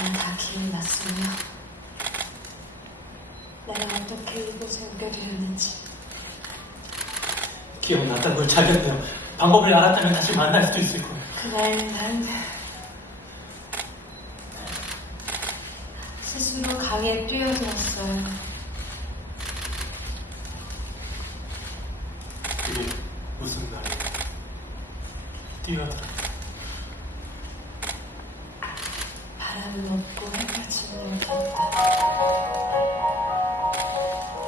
저는 다 기억이 났어요. 내가 어떻게 이곳에 오게 되었는지. 기억났다는 걸 잘했네요. 방법을 알았다면 다시 만날 수도 있을 거예요. 그날 난 스스로 강에 뛰어들었어요. 그게 무슨 말이에요? 뛰어들어. 바람은 없고 햇볕은 내렸다.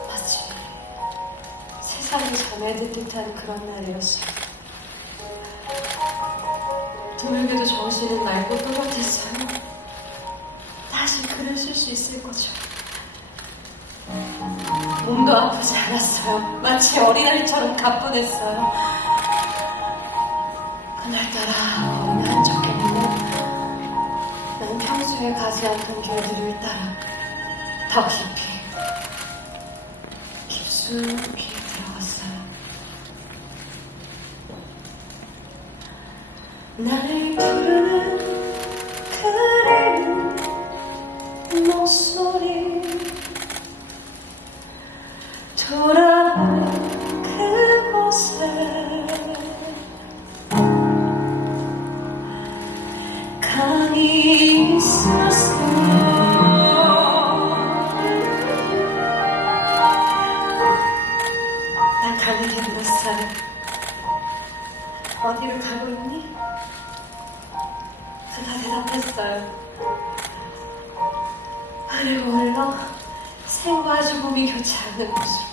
마치 세상이 잠에든 듯한 그런 날이었어요. 드물게도 정신은 맑고 또렷했어요. 다시 글을 쓸 수 있을 거죠. 몸도 아프지 않았어요. 마치 어린아이처럼 가뿐했어요. 그날따라 않던 길들을 따라 더 깊이, 깊숙이 들어갔어요. 나를 어디로 가고 있니? 그가 대답했어요 그리고 흘러 생과 죽음이 교차하는 곳으로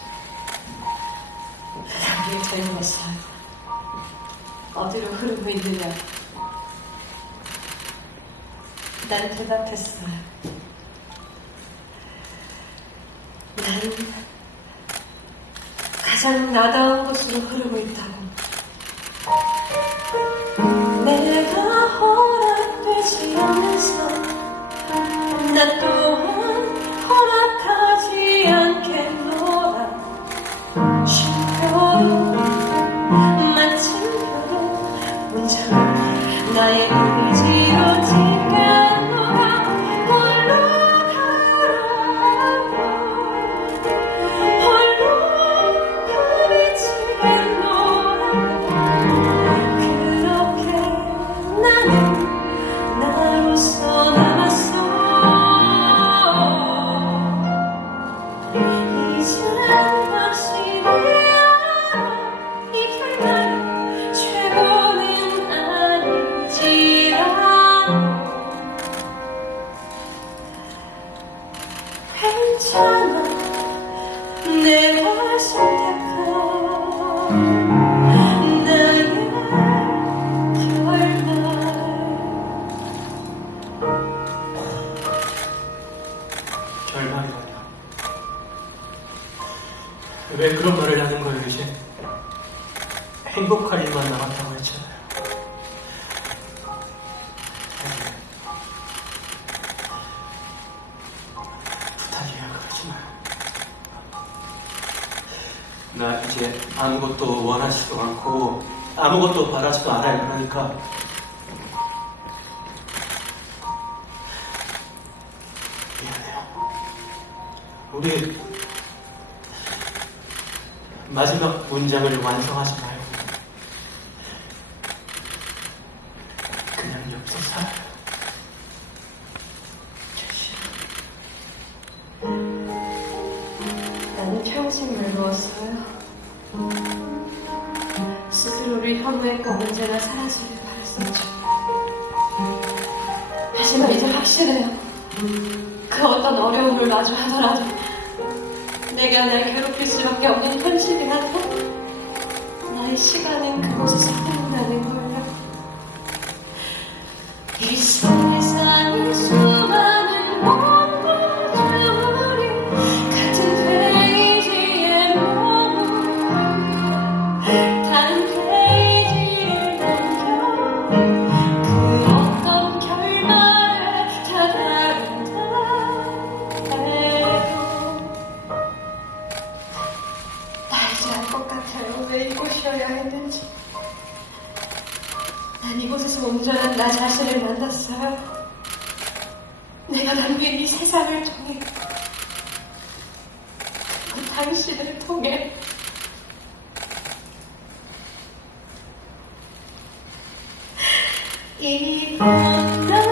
강을 되물었어요 어디로 흐르고 있느냐 난 대답했어요. 난 가장 나다운 곳으로 흐르고 있다고. 난 또한 허락하지 않겠노라. 결말이라니. 왜 그런 말을 하는 거예요, 이제? 행복할 일만 남았다고 했잖아 나 이제 아무것도 원하지도 않고 아무것도 바라지도 않아요. 그러니까 미안해요. 우리 마지막 문장을 완성하지 말고 그냥 여기서 살아요. 평생 외로웠어요. 스스로를 혐오했고 언제나 사라지길 바랬었죠. 하지만 이제 확실해요. 그 어떤 어려움을 마주하더라도 내가 날 괴롭힐 수밖에 없는 현실이라도 나의 시간은 그곳에서 흐른다는 걸요. 이 세상 왜 이곳이어야 했는지. 난 이곳에서 온전한 나 자신을 만났어요. 내가 남긴 이 세상을 통해, 그 당신을 통해, 이 나의 나